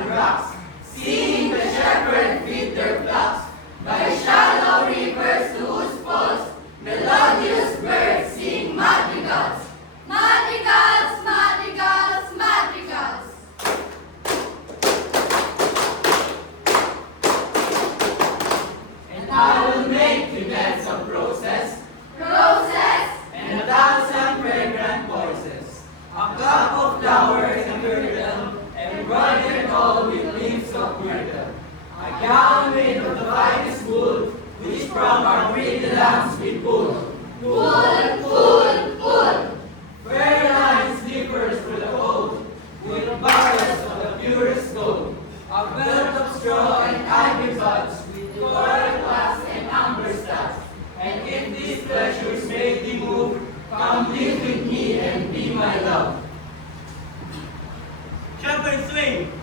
valley rocks, seeing the shepherd feed their flocks. By shallow rivers to whose falls, melodious birds sing madrigals. Madrigals, madrigals, madrigals. And I will make you dance of roses, roses, and 1,000 fragrant voices. A cup of flowers and myrtle, embroidered all with leaves of myrtle. A gown made of the finest wool, which from our pretty lambs we pull. Pull, pull, pull. Fair lines slippers for the cold, with buckles of the purest gold. A belt of straw and ivy buds, with coral glass and amber studs. And if these pleasures make thee move, come live with me and be my love. Shepherd swing!